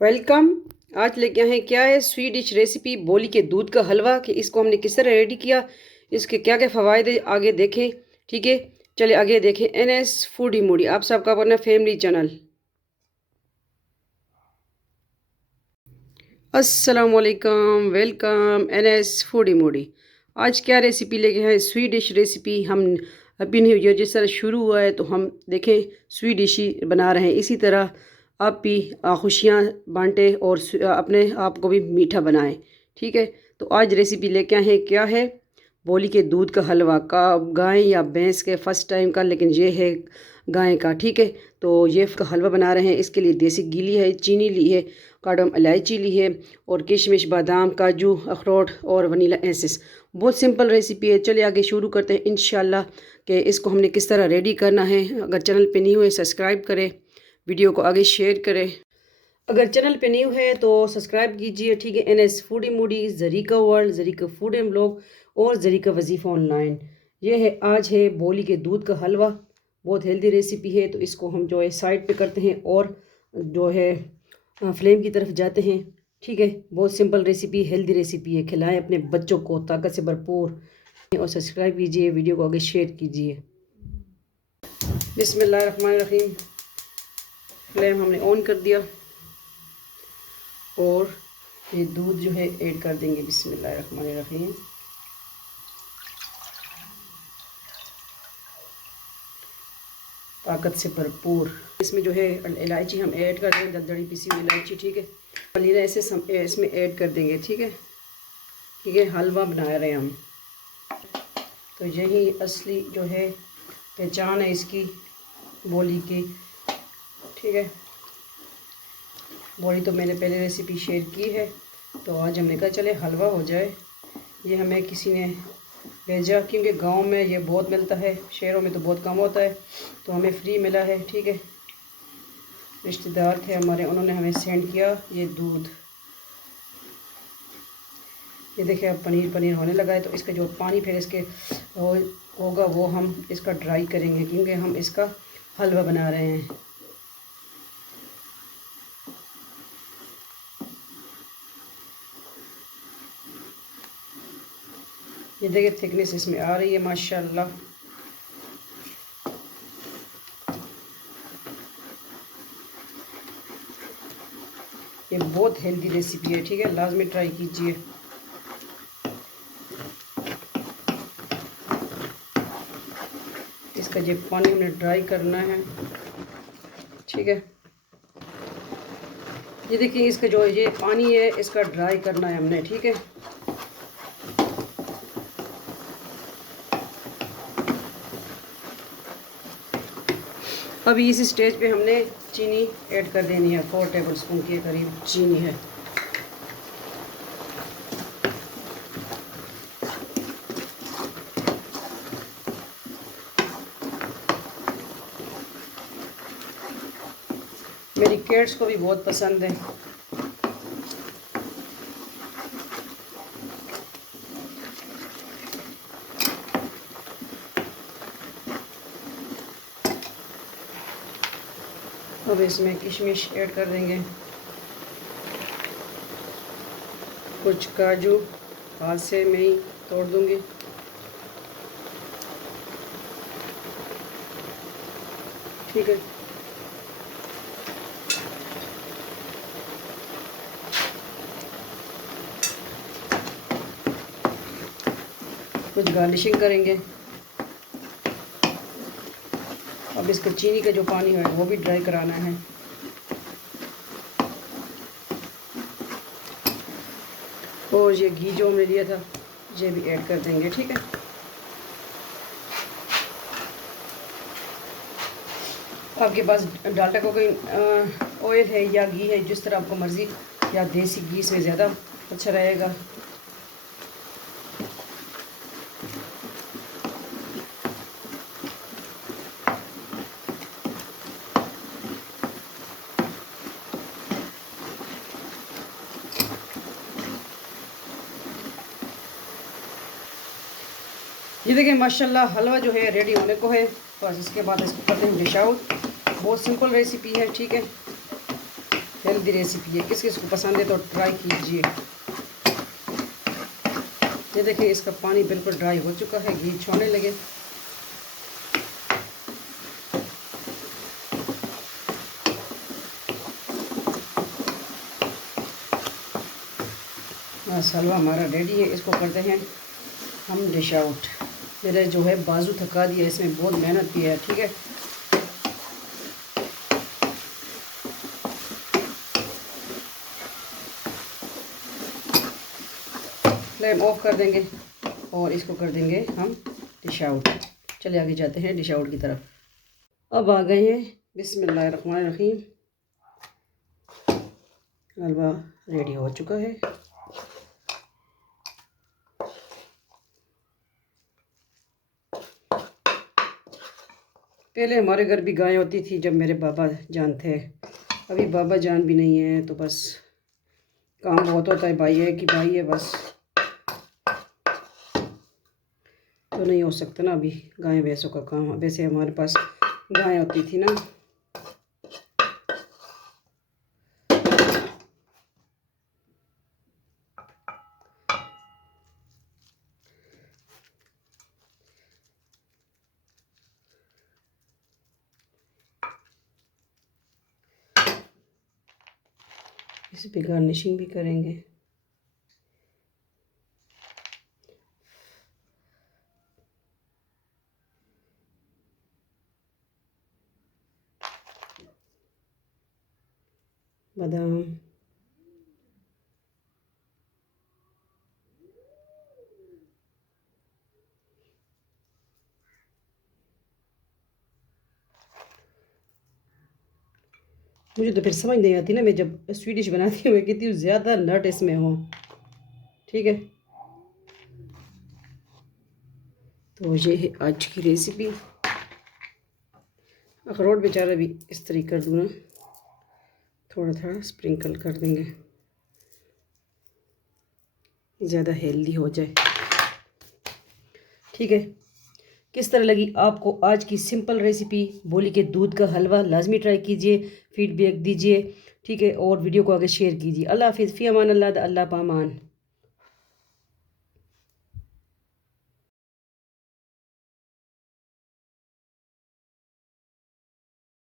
Welcome. आज लेके आए हैं क्या है स्वीट डिश रेसिपी बोली के दूध का हलवा कि इसको हमने किस तरह रेडी किया, इसके क्या क्या फ़वाद है आगे देखें। ठीक है, चले आगे देखें। NS फूडी मूडी आप सबका अपना फैमिली चैनल। अस्सलाम वालेकुम, वेलकम NS फूडी मूडी। आज क्या रेसिपी लेके हैं? Sweet dish recipe. हम हैप्पी न्यू ईयर जिस तरह शुरू हुआ है तो हम देखें स्वीट डिश ही बना रहे हैं। इसी तरह आप भी खुशियाँ बांटें और अपने आप को भी मीठा बनाएं। ठीक है, तो आज रेसिपी लेके आए हैं क्या है? बोली के दूध का हलवा का, गाय या भैंस के फर्स्ट टाइम का, लेकिन ये है गाय का। ठीक है, तो ये का हलवा बना रहे हैं। इसके लिए देसी घी ली है, चीनी ली है, काड़म इलायची ली है और किशमिश, बादाम, काजू, अखरोट और वनीला एसेंस। बहुत सिंपल रेसिपी है। चलिए आगे शुरू करते हैं इंशाल्लाह कि इसको हमने किस तरह रेडी करना है। अगर चैनल पे नहीं हुए सब्सक्राइब करें, वीडियो को आगे शेयर करें। अगर चैनल पे न्यू है तो सब्सक्राइब कीजिए। ठीक है, NS foodie Moody, Zarika world, Zarika food and blog और जरीका वजीफ़ा ऑनलाइन। ये है आज है बोली के दूध का हलवा। बहुत हेल्दी रेसिपी है, तो इसको हम जो है साइड पे करते हैं और जो है फ्लेम की तरफ जाते हैं। ठीक है, बहुत सिंपल रेसिपी, हेल्दी रेसिपी है। खिलाएं अपने बच्चों को, ताकत से भरपूर। और सब्सक्राइब कीजिए, वीडियो को आगे शेयर कीजिए। बिस्मिल्लाहिर्रहमानिर्रहीम। फ्लेम हमने ऑन कर दिया और ये दूध जो है ऐड कर देंगे। बिस्मिल्लाहिर्रहमानिर्रहीम। ताकत से भरपूर। इसमें जो है इलायची हम ऐड कर देंगे, दरदरी पिसी हुई इलायची। ठीक है, वनीला एसेंस हम इसमें ऐड कर देंगे। ठीक है, ठीक है, हलवा बना रहे हैं हम। तो यही असली जो है पहचान है इसकी, बोली की। ठीक है, बोली तो मैंने पहले रेसिपी शेयर की है, तो आज हमने कहा चले हलवा हो जाए। ये हमें किसी ने भेजा, क्योंकि गांव में ये बहुत मिलता है, शहरों में तो बहुत कम होता है, तो हमें फ्री मिला है। ठीक है, रिश्तेदार थे हमारे, उन्होंने हमें सेंड किया ये दूध। ये देखिए अब पनीर पनीर होने लगा है, तो इसका जो पानी फिर इसके होगा वो हम इसका ड्राई करेंगे, क्योंकि हम इसका हलवा बना रहे हैं। ये देखिए थिकनेस इसमें आ रही है माशाल्लाह। ये बहुत हेल्दी रेसिपी है। ठीक है, लाजमी ट्राई कीजिए। इसका जो पानी हमने ड्राई करना है। ठीक है, ये देखिए इसका जो ये पानी है इसका ड्राई करना है हमने। ठीक है, अभी इस स्टेज पे हमने चीनी ऐड कर देनी है। 4 टेबलस्पून के करीब चीनी है। मेरी किड्स को भी बहुत पसंद है। अब इसमें किशमिश ऐड कर देंगे, कुछ काजू हाथ से मैं ही तोड़ दूंगी। ठीक है, कुछ गार्निशिंग करेंगे। अब इसका चीनी का जो पानी है वो भी ड्राई कराना है। और ये घी जो हमने लिया था ये भी ऐड कर देंगे। ठीक है, आपके पास डालडा का कोई ऑयल है या घी है, जिस तरह आपको मर्ज़ी, या देसी घी से ज़्यादा अच्छा रहेगा। ये देखिए माशाल्लाह हलवा जो है रेडी होने को है। बस इसके बाद इसको करते हैं डिश आउट। बहुत सिंपल रेसिपी है। ठीक है, हेल्दी रेसिपी है, किस किस को पसंद है तो ट्राई कीजिए। ये देखिए इसका पानी बिल्कुल ड्राई हो चुका है, घी छोड़ने लगे। बस हलवा हमारा रेडी है, इसको करते हैं हम डिश आउट। मेरा जो है बाजू थका दिया, इसमें बहुत मेहनत की है। ठीक है, फ्लेम ऑफ कर देंगे और इसको कर देंगे हम डिश आउट। चले आगे जाते हैं डिश आउट की तरफ। अब आ गए हैं, बिस्मिल्लाहिर्रहमानिर्रहीम। हलवा रेडी हो चुका है। पहले हमारे घर भी गाय होती थी जब मेरे बाबा जान थे। अभी बाबा जान भी नहीं है तो बस काम बहुत होता है, भाई है कि भाई है बस, तो नहीं हो सकता ना अभी गाय भैंसों का काम। वैसे हमारे पास गाय होती थी ना। इस पे गार्निशिंग भी करेंगे। बादाम, मुझे तो फिर समझ नहीं आती ना, मैं जब स्वीट डिश बनाती हूँ मैं कितनी ज़्यादा नट इसमें हूँ। ठीक है, तो ये है आज की रेसिपी। अखरोट बेचारा भी इस तरीके कर दूँ ना, थोड़ा थोड़ा स्प्रिंकल कर देंगे, ज़्यादा हेल्दी हो जाए। ठीक है, किस तरह लगी आपको आज की सिंपल रेसिपी बोली के दूध का हलवा? लाजमी ट्राई कीजिए, फीडबैक दीजिए। ठीक है, और वीडियो को आगे शेयर कीजिए। अल्लाह हाफिज़, फ़ी अमान अल्लाह, अल्लाह पामान।